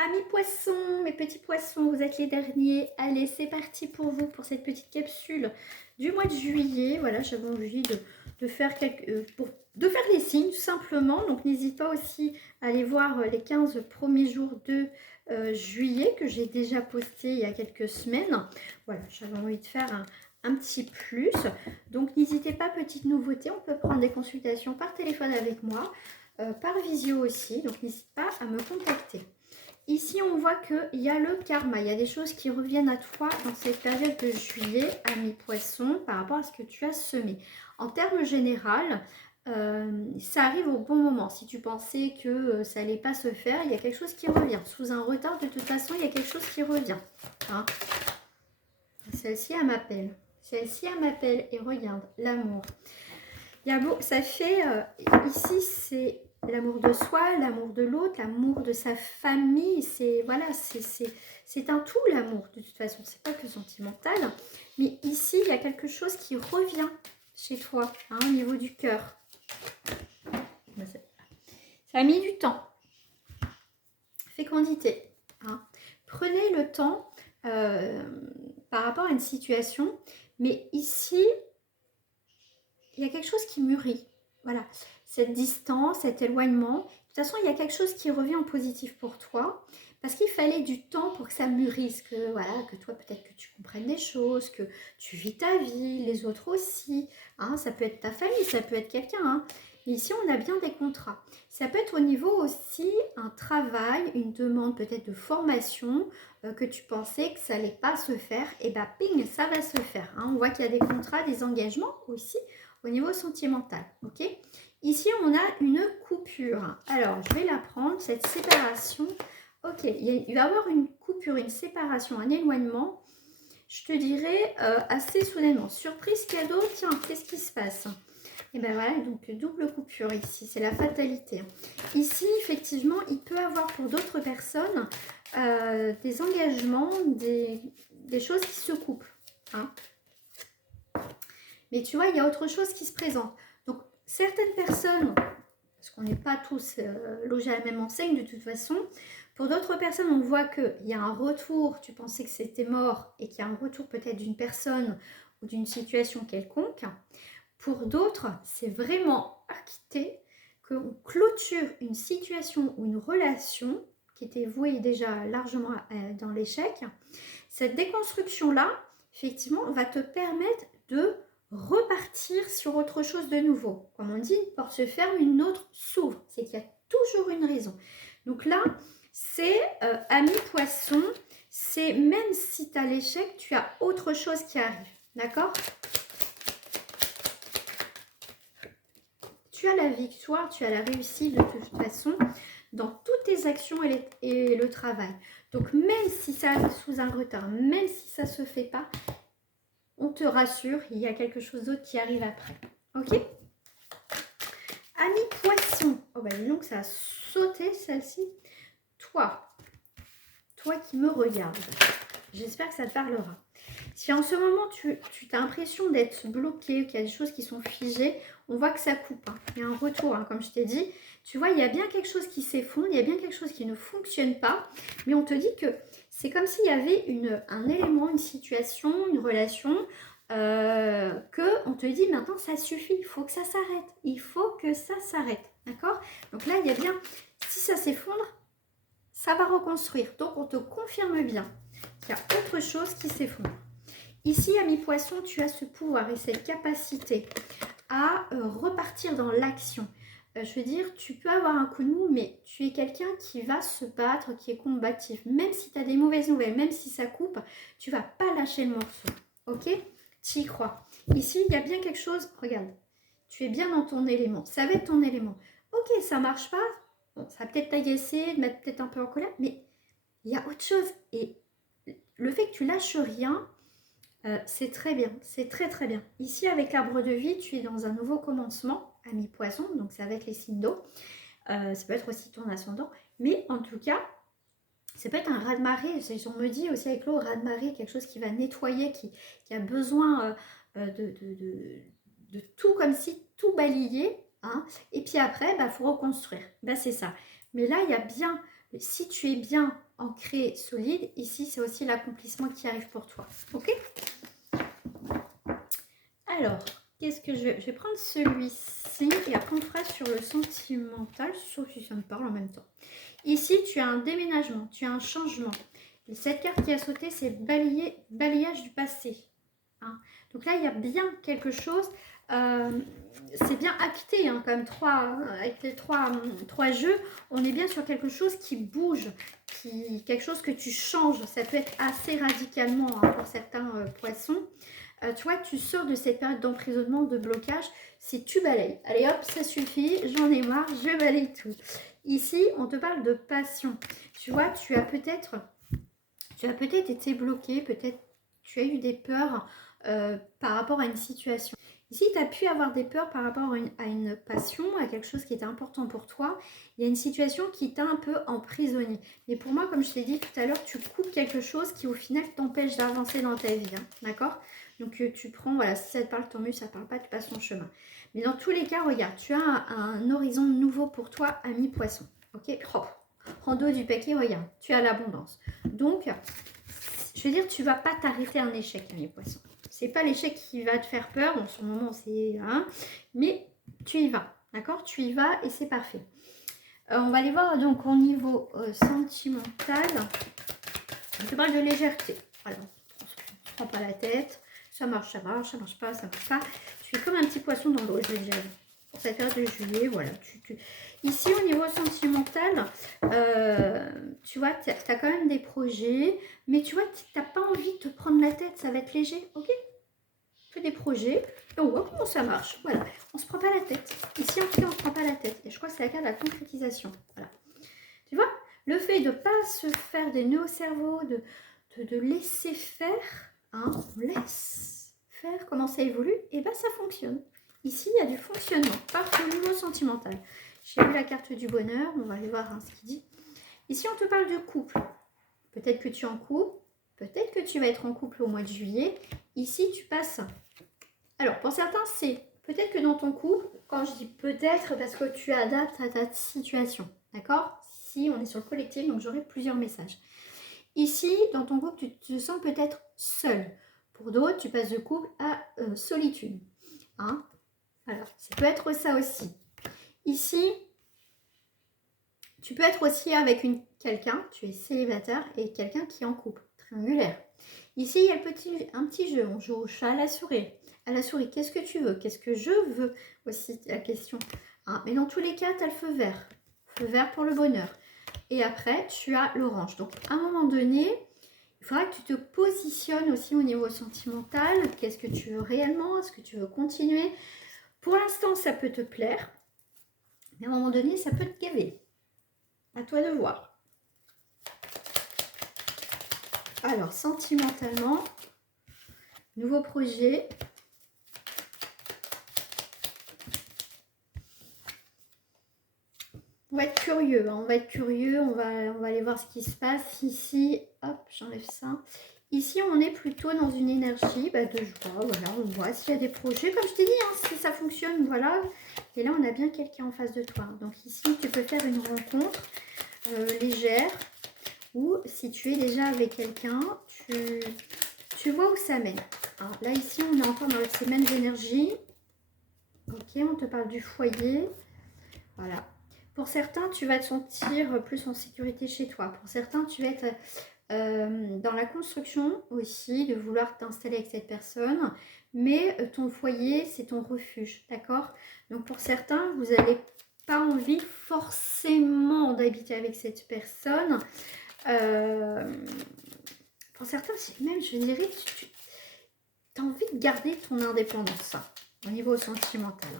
Amis poissons, mes petits poissons, vous êtes les derniers. Allez, c'est parti pour vous, pour cette petite capsule du mois de juillet. Voilà, j'avais envie de faire de faire les signes, tout simplement. Donc, n'hésite pas aussi à aller voir les 15 premiers jours de juillet que j'ai déjà posté il y a quelques semaines. Voilà, j'avais envie de faire un petit plus. Donc, n'hésitez pas, petite nouveauté, on peut prendre des consultations par téléphone avec moi, par visio aussi. Donc, n'hésite pas à me contacter. Ici, on voit qu'il y a le karma. Il y a des choses qui reviennent à toi dans cette période de juillet, ami poisson, par rapport à ce que tu as semé. En termes général, ça arrive au bon moment. Si tu pensais que ça n'allait pas se faire, il y a quelque chose qui revient. Sous un retard, de toute façon, il y a quelque chose qui revient. Hein. Celle-ci, elle m'appelle. Celle-ci, elle m'appelle. Et regarde, l'amour. Il y a beau, ça fait, ici, c'est l'amour de soi, l'amour de l'autre, l'amour de sa famille. C'est voilà, c'est un tout, l'amour. De toute façon, c'est pas que sentimental. Mais ici, il y a quelque chose qui revient chez toi, hein, au niveau du cœur. Ça a mis du temps. Fécondité. Hein. Prenez le temps par rapport à une situation. Mais ici, il y a quelque chose qui mûrit. Voilà, cette distance, cet éloignement. De toute façon, il y a quelque chose qui revient en positif pour toi. Parce qu'il fallait du temps pour que ça mûrisse. Que, voilà, que toi, peut-être que tu comprennes des choses, que tu vis ta vie, les autres aussi. Hein, ça peut être ta famille, ça peut être quelqu'un. Hein. Mais ici, on a bien des contrats. Ça peut être au niveau aussi un travail, une demande peut-être de formation, que tu pensais que ça n'allait pas se faire. Et bien, ping, ça va se faire. Hein. On voit qu'il y a des contrats, des engagements aussi au niveau sentimental, ok. Ici, on a une coupure. Alors, je vais la prendre, cette séparation. Ok, il va y avoir une coupure, une séparation, un éloignement. Je te dirais assez soudainement. Surprise, cadeau, tiens, qu'est-ce qui se passe? Et bien voilà, donc double coupure ici, c'est la fatalité. Ici, effectivement, il peut y avoir pour d'autres personnes des engagements, des choses qui se couplent. Hein. Mais tu vois, il y a autre chose qui se présente. Donc, certaines personnes, parce qu'on n'est pas tous logés à la même enseigne de toute façon, pour d'autres personnes, on voit qu'il y a un retour, tu pensais que c'était mort, et qu'il y a un retour peut-être d'une personne ou d'une situation quelconque. Pour d'autres, c'est vraiment acquitté qu'on clôture une situation ou une relation qui était vouée déjà largement dans l'échec. Cette déconstruction-là, effectivement, va te permettre de repartir sur autre chose de nouveau. Comme on dit, une porte se ferme, une autre s'ouvre. C'est qu'il y a toujours une raison. Donc là, c'est ami poisson, c'est même si tu as l'échec, tu as autre chose qui arrive. D'accord? Tu as la victoire, tu as la réussite de toute façon dans toutes tes actions et le travail. Donc même si ça arrive sous un retard, même si ça ne se fait pas, on te rassure, il y a quelque chose d'autre qui arrive après. Ok? Ami poisson. Oh bah dis donc, ça a sauté celle-ci. Toi qui me regardes, j'espère que ça te parlera. Si en ce moment tu as l'impression d'être bloqué, qu'il y a des choses qui sont figées, on voit que ça coupe. Hein. Il y a un retour, hein, comme je t'ai dit. Tu vois, il y a bien quelque chose qui s'effondre, il y a bien quelque chose qui ne fonctionne pas. Mais on te dit que c'est comme s'il y avait un élément, une situation, une relation, que on te dit maintenant ça suffit, il faut que ça s'arrête. Il faut que ça s'arrête. D'accord? Donc là, il y a bien, si ça s'effondre, ça va reconstruire. Donc on te confirme bien qu'il y a autre chose qui s'effondre. Ici, ami poisson, tu as ce pouvoir et cette capacité à repartir dans l'action. Je veux dire, tu peux avoir un coup de mou, mais tu es quelqu'un qui va se battre, qui est combatif. Même si tu as des mauvaises nouvelles, même si ça coupe, tu vas pas lâcher le morceau. Ok? Tu y crois. Ici, il y a bien quelque chose. Regarde, tu es bien dans ton élément. Ça va être ton élément. Ok, ça marche pas. Bon, ça va peut-être t'agacer, te mettre peut-être un peu en colère, mais il y a autre chose. Et le fait que tu lâches rien, c'est très bien, c'est très très bien. Ici, avec l'arbre de vie, tu es dans un nouveau commencement, ami poisson, donc c'est avec les signes d'eau. Ça peut être aussi ton ascendant, mais en tout cas, ça peut être un raz-de-marée. On me dit aussi avec l'eau, raz-de-marée, quelque chose qui va nettoyer, qui a besoin de tout comme si tout balayer. Hein, et puis après, il faut reconstruire. C'est ça. Mais là, il y a bien, si tu es bien ancré, solide. Ici, c'est aussi l'accomplissement qui arrive pour toi. Ok? Alors, qu'est-ce que je vais prendre celui-ci et après on fera sur le sentimental, sauf si ça me parle en même temps. Ici, tu as un déménagement, tu as un changement. Et cette carte qui a sauté, c'est balayage du passé. Hein. Donc là, il y a bien quelque chose. C'est bien acté, hein, quand même, avec les trois jeux. On est bien sur quelque chose qui bouge, quelque chose que tu changes. Ça peut être assez radicalement hein, pour certains poissons. Tu vois, tu sors de cette période d'emprisonnement, de blocage, si tu balayes. Allez hop, ça suffit, j'en ai marre, je balaye tout. Ici, on te parle de passion. Tu vois, tu as peut-être été bloqué, peut-être tu as eu des peurs par rapport à une situation. Ici, tu as pu avoir des peurs par rapport à une passion, à quelque chose qui était important pour toi. Il y a une situation qui t'a un peu emprisonné. Mais pour moi, comme je t'ai dit tout à l'heure, tu coupes quelque chose qui au final t'empêche d'avancer dans ta vie. Hein, d'accord? Donc tu prends, voilà, si ça te parle, tant mieux, ça ne parle pas, tu passes ton chemin. Mais dans tous les cas, regarde, tu as un horizon nouveau pour toi, ami poisson. Ok? Oh, en dos du paquet, regarde, tu as l'abondance. Donc, je veux dire, tu ne vas pas t'arrêter à un échec, ami poisson. C'est pas l'échec qui va te faire peur, en ce moment, c'est... Hein, mais tu y vas, d'accord? Tu y vas et c'est parfait. On va aller voir donc au niveau sentimental. Je te parle de légèreté. Alors, on ne prend pas la tête. Ça marche pas, ça marche pas. Tu es comme un petit poisson dans l'eau, je vais dire. Pour cette période de juillet, voilà. Ici, au niveau sentimental, tu vois, tu as quand même des projets, mais tu vois, tu n'as pas envie de te prendre la tête, ça va être léger, ok? Fais des projets, et on voit comment ça marche. Voilà, on se prend pas la tête. Ici, en tout cas, on se prend pas la tête. Et je crois que c'est la carte de la concrétisation. Voilà. Tu vois, le fait de ne pas se faire des nœuds au cerveau, de laisser faire, hein, on laisse faire comment ça évolue, et bien ça fonctionne. Ici, il y a du fonctionnement, partout au niveau sentimental. J'ai vu la carte du bonheur, on va aller voir hein, ce qu'il dit. Ici, on te parle de couple. Peut-être que tu es en couple, peut-être que tu vas être en couple au mois de juillet. Ici, tu passes. Alors, pour certains, c'est peut-être que dans ton couple, quand je dis peut-être, parce que tu adaptes à ta situation, d'accord? Ici, on est sur le collectif, donc j'aurai plusieurs messages. Ici, dans ton couple, tu te sens peut-être seul. Pour d'autres, tu passes de couple à solitude. Hein? Alors, ça peut être ça aussi. Ici, tu peux être aussi avec quelqu'un, tu es célibataire, et quelqu'un qui est en couple, triangulaire. Ici, il y a un petit jeu, on joue au chat, à la souris. À la souris, qu'est-ce que tu veux? Qu'est-ce que je veux? Aussi, la question. Hein, mais dans tous les cas, tu as le feu vert. Feu vert pour le bonheur. Et après, tu as l'orange. Donc, à un moment donné, il faudra que tu te positionnes aussi au niveau sentimental. Qu'est-ce que tu veux réellement? Est-ce que tu veux continuer? Pour l'instant, ça peut te plaire. Mais à un moment donné, ça peut te gaver. À toi de voir. Alors, sentimentalement, nouveau projet. On va être curieux, hein, on va aller voir ce qui se passe. Ici, hop, j'enlève ça. Ici, on est plutôt dans une énergie de joie, voilà, on voit s'il y a des projets. Comme je t'ai dit, hein, si ça fonctionne, voilà. Et là, on a bien quelqu'un en face de toi. Donc ici, tu peux faire une rencontre légère. Ou si tu es déjà avec quelqu'un, tu vois où ça mène. Alors, là, ici, on est encore dans ces mêmes énergies. Ok, on te parle du foyer. Voilà. Pour certains, tu vas te sentir plus en sécurité chez toi. Pour certains, tu vas être dans la construction aussi, de vouloir t'installer avec cette personne. Mais ton foyer, c'est ton refuge, d'accord? Donc pour certains, vous n'avez pas envie forcément d'habiter avec cette personne. Pour certains, même, je dirais, tu as envie de garder ton indépendance, ça, au niveau sentimental.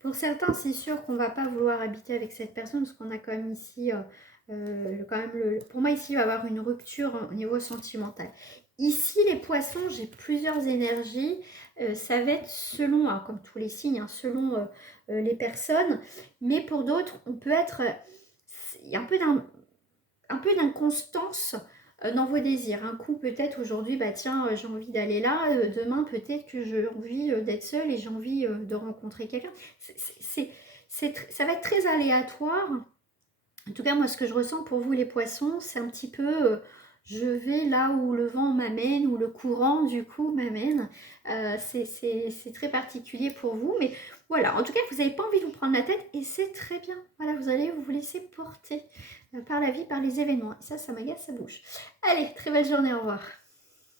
Pour certains, c'est sûr qu'on ne va pas vouloir habiter avec cette personne parce qu'on a quand même ici, pour moi ici, il va y avoir une rupture au niveau sentimental. Ici, les poissons, j'ai plusieurs énergies. Ça va être selon, hein, comme tous les signes, hein, selon les personnes. Mais pour d'autres, on peut être... Il y a un peu d'inconstance dans vos désirs. Un coup peut-être aujourd'hui, bah tiens, j'ai envie d'aller là, demain peut-être que j'ai envie d'être seule et j'ai envie de rencontrer quelqu'un. Ça va être très aléatoire En tout cas, moi, ce que je ressens pour vous, les poissons, c'est un petit peu... je vais là où le vent m'amène, où le courant, du coup, m'amène. C'est très particulier pour vous. Mais voilà, en tout cas, vous n'avez pas envie de vous prendre la tête. Et c'est très bien. Voilà, vous allez vous laisser porter par la vie, par les événements. Et ça m'agace, ça bouge. Allez, très belle journée, au revoir.